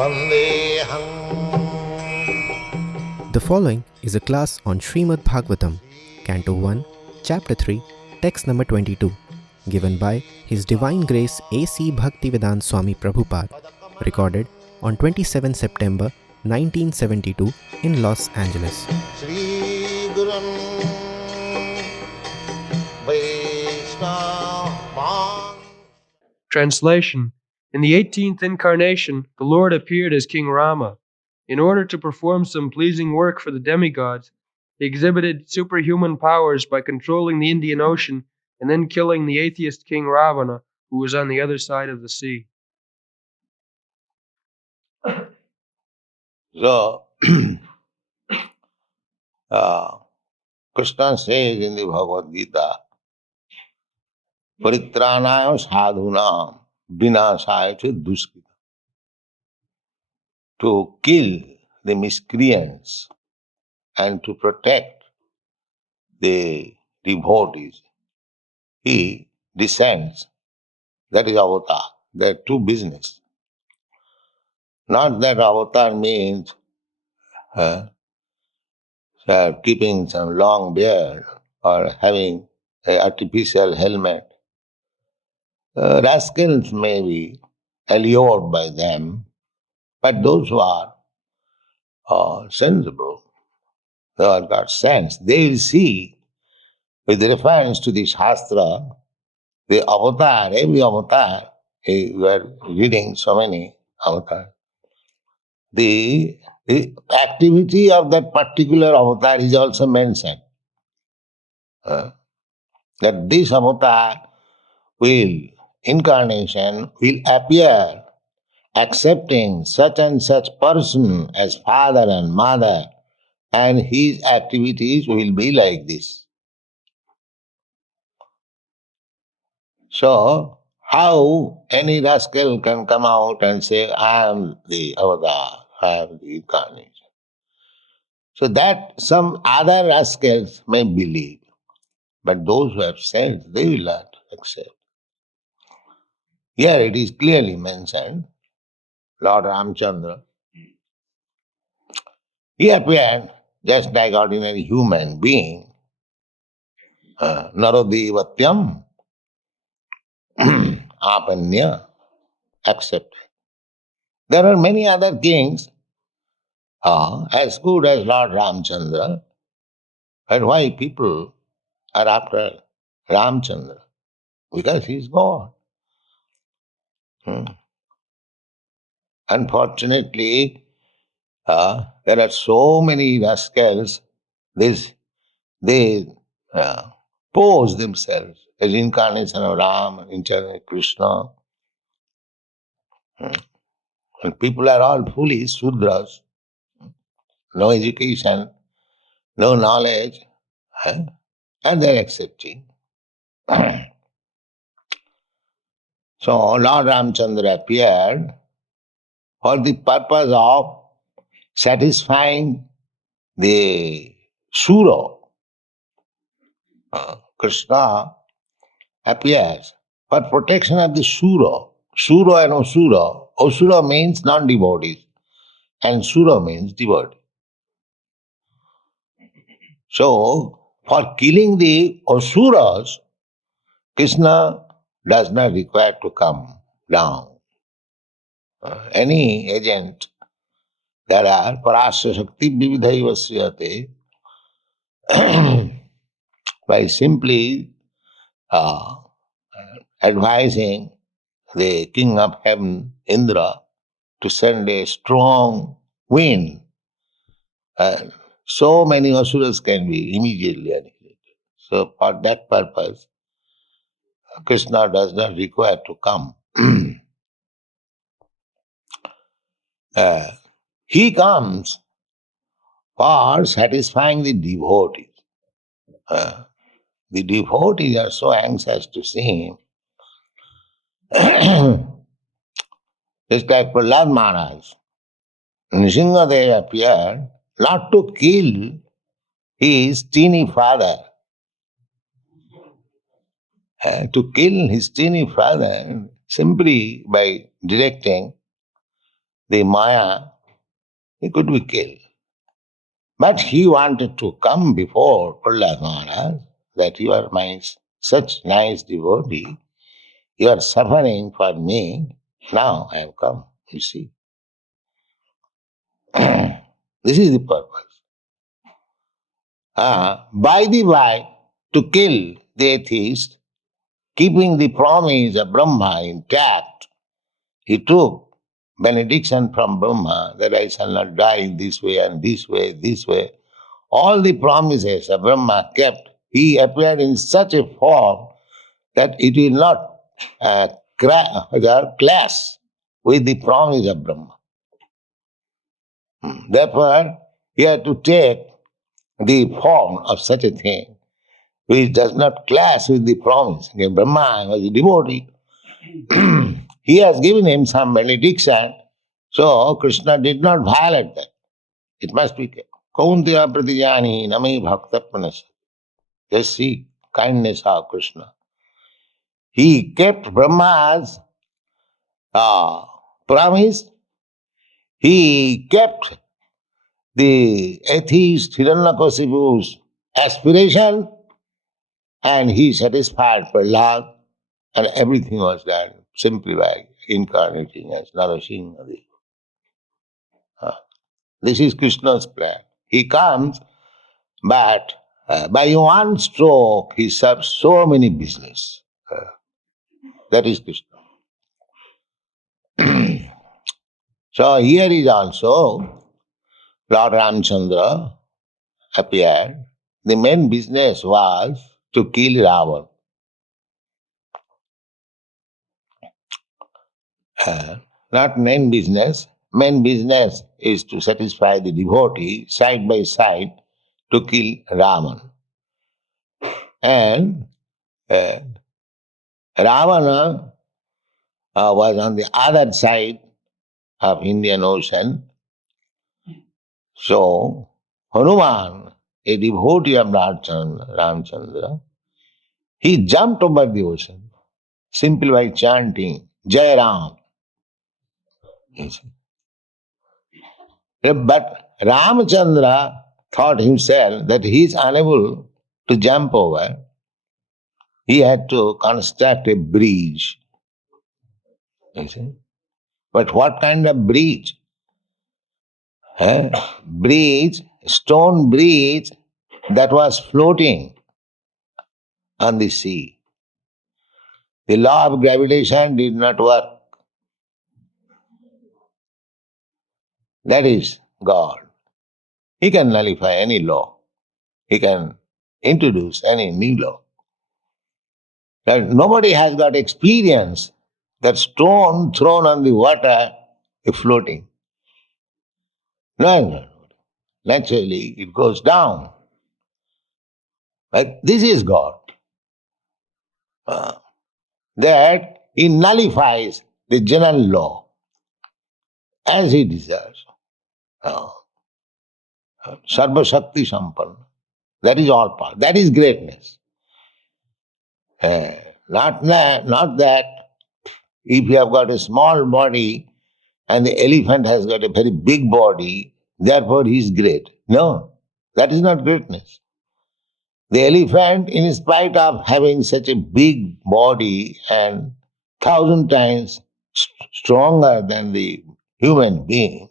The following is a class on Srimad Bhagavatam, Canto 1, Chapter 3, Text number 22, given by His Divine Grace A.C. Bhaktivedanta Swami Prabhupada, recorded on 27 September 1972 in Los Angeles. Translation. In the 18th incarnation, the Lord appeared as King Rama. In order to perform some pleasing work for the demigods, he exhibited superhuman powers by controlling the Indian Ocean and then killing the atheist King Ravana, who was on the other side of the sea. So, Krishna says in the Bhagavad Gita, Paritranaya sadhunam vinasaya cha duskita. To kill the miscreants and to protect the devotees, he descends. That is avatar. There are two business. Not that avatar means keeping some long beard or having an artificial helmet. Rascals may be allured by them, but those who are sensible, they have got sense, they will see, with reference to the Shastra, the avatar, every avatar, we are reading so many avatars, the activity of that particular avatar is also mentioned. That this avatar incarnation will appear accepting such and such person as father and mother, and his activities will be like this. So, how any rascal can come out and say, I am the avatar, I am the incarnation? So that some other rascals may believe, but those who have sense, they will not accept. Here it is clearly mentioned, Lord Ramchandra, he appeared just like ordinary human being, Narodevatyam, Apanya, accepted. There are many other kings as good as Lord Ramchandra, and why people are after Ramchandra? Because he is God. Unfortunately, there are so many rascals, they pose themselves as incarnation of Ram, incarnation of Krishna. And people are all foolish, Sudras, no education, no knowledge, and they are accepting. So Lord Ramchandra appeared for the purpose of satisfying the Sura. Krishna appears for protection of the Sura. Sura and Asura. Asura means non-devotees and Sura means devotee. So, for killing the Asuras, Krishna does not require to come down. Any agent, there are parasya shakti vividhaiva sriyate, by simply advising the king of heaven, Indra, to send a strong wind, so many asuras can be immediately annihilated. So for that purpose, Krishna does not require to come. He comes for satisfying the devotees. The devotees are so anxious to see him. Just like Prahlad Maharaj, Nrsimhadev appeared not to kill his teeny father. To kill his teeny father simply by directing the Maya, he could be killed. But he wanted to come before Prahlad Maharaj that you are my such nice devotee, you are suffering for me, now I have come, you see. This is the purpose. By the way, to kill the atheist, keeping the promise of Brahma intact, he took benediction from Brahma that I shall not die in this way and this way, this way. All the promises of Brahma kept. He appeared in such a form that it will not clash with the promise of Brahma. Therefore, he had to take the form of such a thing which does not clash with the promise. Brahma was a devotee. He has given him some benediction, so Krishna did not violate that. It must be kept. Kauntiya pratijani nami bhakta panasya. Just see kindness of Krishna. He kept Brahma's promise. He kept the atheist Hiranyakashipu's aspiration, and he satisfied Prahlad, and everything was done simply by incarnating as Narasingha. This is Krishna's plan. He comes, but by one stroke he serves so many business. That is Krishna. So here is also Lord Ramchandra appeared. The main business was to kill Ravana. Not main business. Main business is to satisfy the devotee side by side to kill Ravana. And Ravana was on the other side of Indian Ocean. So Hanuman, a devotee of Ramchandra, he jumped over the ocean simply by chanting Jai Ram. But Ramchandra thought himself that he is unable to jump over. He had to construct a bridge. You see? But what kind of bridge? Bridge, stone bridge that was floating on the sea. The law of gravitation did not work. That is God. He can nullify any law. He can introduce any new law. But nobody has got experience that stone thrown on the water is floating. No. Naturally, it goes down. But this is God. That he nullifies the general law as he deserves. Sarva Shakti Sampanna. That is all power. That is greatness. Not that if you have got a small body and the elephant has got a very big body, therefore he is great. No, that is not greatness. The elephant, in spite of having such a big body and 1,000 times stronger than the human being,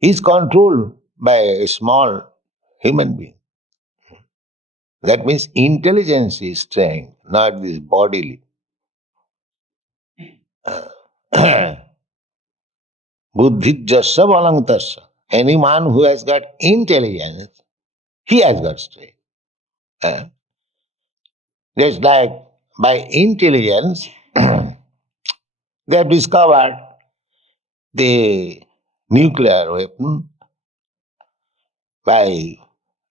is controlled by a small human being. That means intelligence is strength, not this bodily. Buddhi jasya balang tasya. Any man who has got intelligence, he has got strength. Just like by intelligence, they have discovered the nuclear weapon. By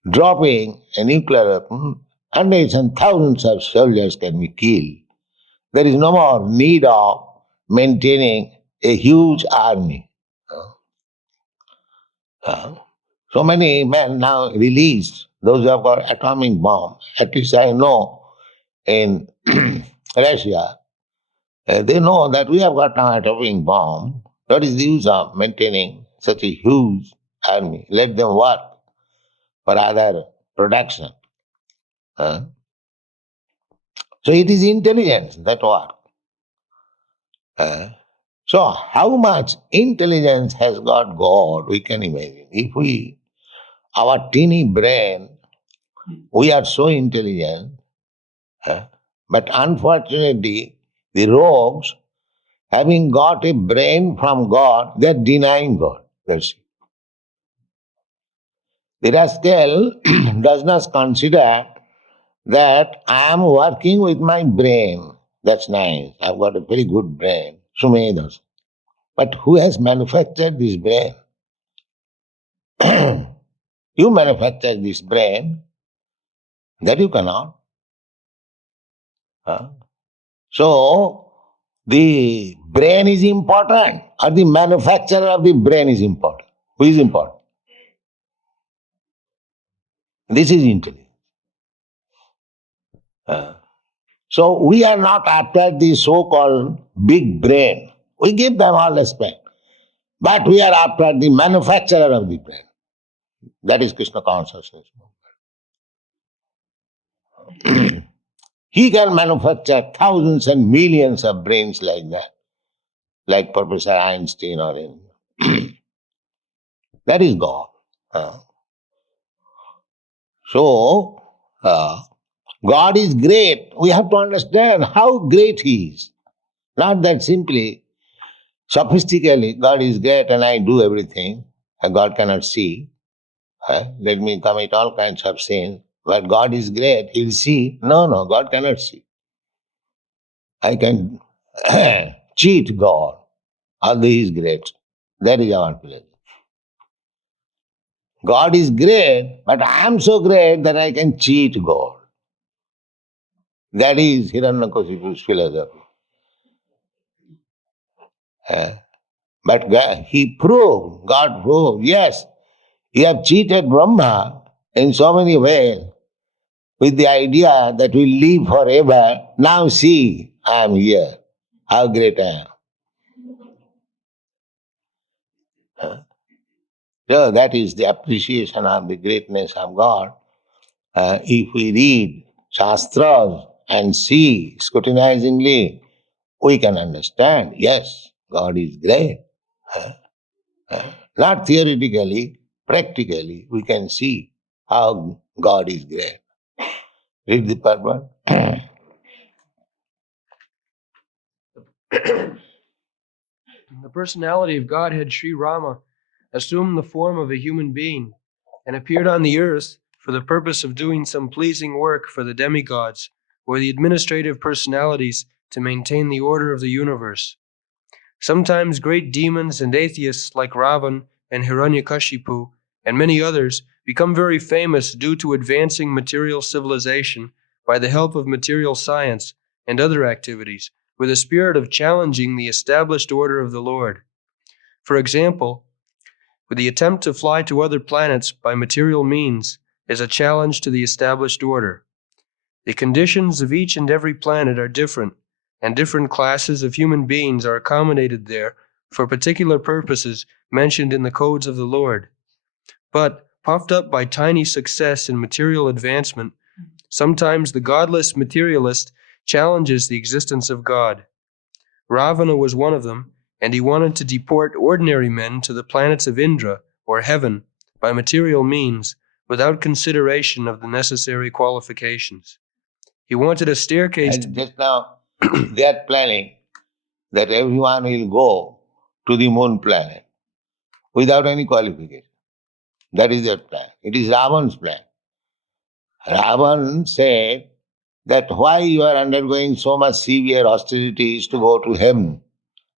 dropping a nuclear weapon, hundreds and thousands of soldiers can be killed. There is no more need of maintaining a huge army. So many men now released, those who have got atomic bomb. At least I know in Russia, they know that we have got now atomic bomb, What is the use of maintaining such a huge army? Let them work for other production. So it is intelligence that works. So how much intelligence has got God, we can imagine. If our teeny brain, we are so intelligent, but unfortunately, the rogues, having got a brain from God, they are denying God. That's it. The rascal does not consider that I am working with my brain. That's nice. I've got a very good brain. Sumedas. But who has manufactured this brain? You manufacture this brain, that you cannot. So, the brain is important, or the manufacturer of the brain is important? Who is important? This is intelligence. So we are not after the so-called big brain. We give them all respect. But we are after the manufacturer of the brain. That is Krishna consciousness. He can manufacture thousands and millions of brains like that, like Professor Einstein or anyone. That is God. So, God is great. We have to understand how great He is. Not that simply, sophistically, God is great and I do everything, and God cannot see. Let me commit all kinds of sins. But God is great, He'll see. No, God cannot see. I can cheat God, although He is great. That is our pleasure. God is great, but I am so great that I can cheat God. That is Hiranyakashipu's philosophy. But God proved, yes, you have cheated Brahma in so many ways with the idea that we live forever. Now see, I am here. How great I am. So that is the appreciation of the greatness of God. If we read Shastras and see scrutinizingly, we can understand, yes, God is great. Not theoretically, practically, we can see how God is great. Read the purport. The personality of Godhead Sri Rama assumed the form of a human being and appeared on the earth for the purpose of doing some pleasing work for the demigods or the administrative personalities to maintain the order of the universe. Sometimes great demons and atheists like Ravana and Hiranyakashipu and many others become very famous due to advancing material civilization by the help of material science and other activities, with a spirit of challenging the established order of the Lord. For example, with the attempt to fly to other planets by material means is a challenge to the established order. The conditions of each and every planet are different, and different classes of human beings are accommodated there for particular purposes mentioned in the codes of the Lord. But, puffed up by tiny success in material advancement, sometimes the godless materialist challenges the existence of God. Ravana was one of them, and he wanted to deport ordinary men to the planets of Indra, or heaven, by material means, without consideration of the necessary qualifications. He wanted a staircase And just now, they are planning that everyone will go to the moon planet without any qualification. That is their plan. It is Ravana's plan. Ravana said that why you are undergoing so much severe austerities to go to heaven?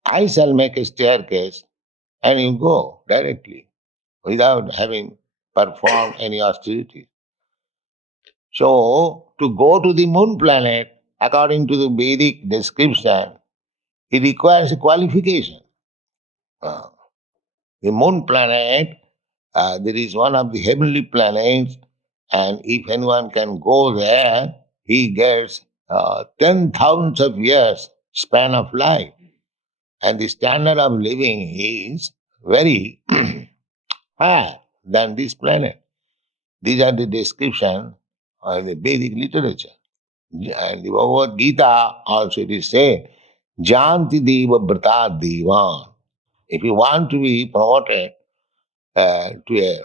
I shall make a staircase and you go directly without having performed any austerities. So, to go to the moon planet, according to the Vedic description, it requires a qualification. The moon planet, there is one of the heavenly planets, and if anyone can go there, he gets 10,000 of years span of life. And the standard of living is very higher than this planet. These are the description of the Vedic literature. And the Bhagavad Gita also it is said, Janti Deva Brata Devan. If you want to be promoted to a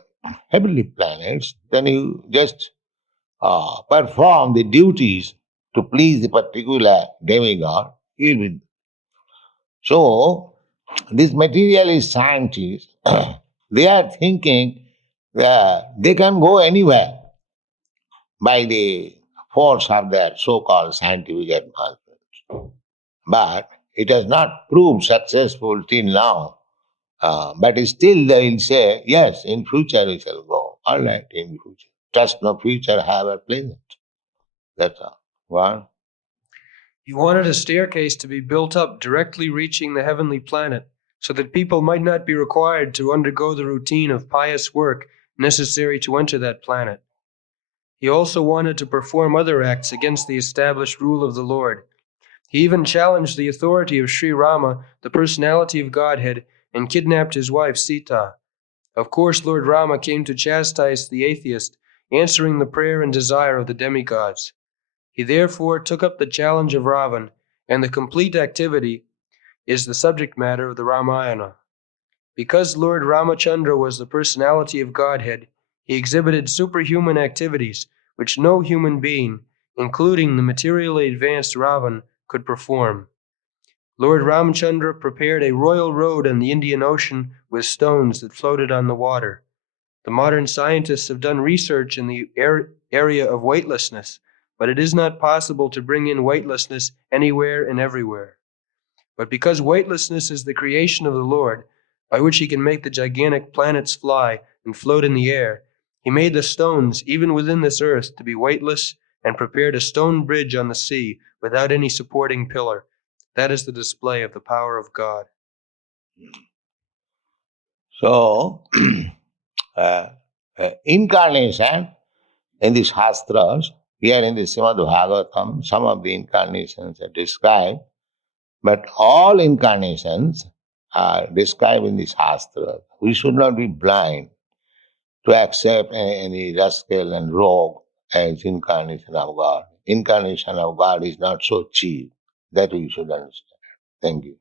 heavenly planets, then you just perform the duties to please the particular demigod. You'll be. So, these materialist scientists, they are thinking that they can go anywhere by the force of their so-called scientific advancement. But it has not proved successful till now. But still they will say, yes, in future we shall go. All right, in future. Trust no future, however pleasant. That's all. One. He wanted a staircase to be built up directly reaching the heavenly planet, so that people might not be required to undergo the routine of pious work necessary to enter that planet. He also wanted to perform other acts against the established rule of the Lord. He even challenged the authority of Sri Rama, the personality of Godhead, and kidnapped his wife Sita. Of course, Lord Rama came to chastise the atheist, answering the prayer and desire of the demigods. He therefore took up the challenge of Ravana, and the complete activity is the subject matter of the Ramayana. Because Lord Ramachandra was the personality of Godhead, he exhibited superhuman activities which no human being, including the materially advanced Ravana, could perform. Lord Ramachandra prepared a royal road on the Indian Ocean with stones that floated on the water. The modern scientists have done research in the area of weightlessness, but it is not possible to bring in weightlessness anywhere and everywhere. But because weightlessness is the creation of the Lord, by which he can make the gigantic planets fly and float in the air, he made the stones, even within this earth, to be weightless, and prepared a stone bridge on the sea without any supporting pillar. That is the display of the power of God. So, incarnation in the Shastras, here in the Srimad Bhagavatam, some of the incarnations are described, but all incarnations are described in the Shastras. We should not be blind to accept any rascal and rogue as incarnation of God. Incarnation of God is not so cheap. That we should understand. Thank you.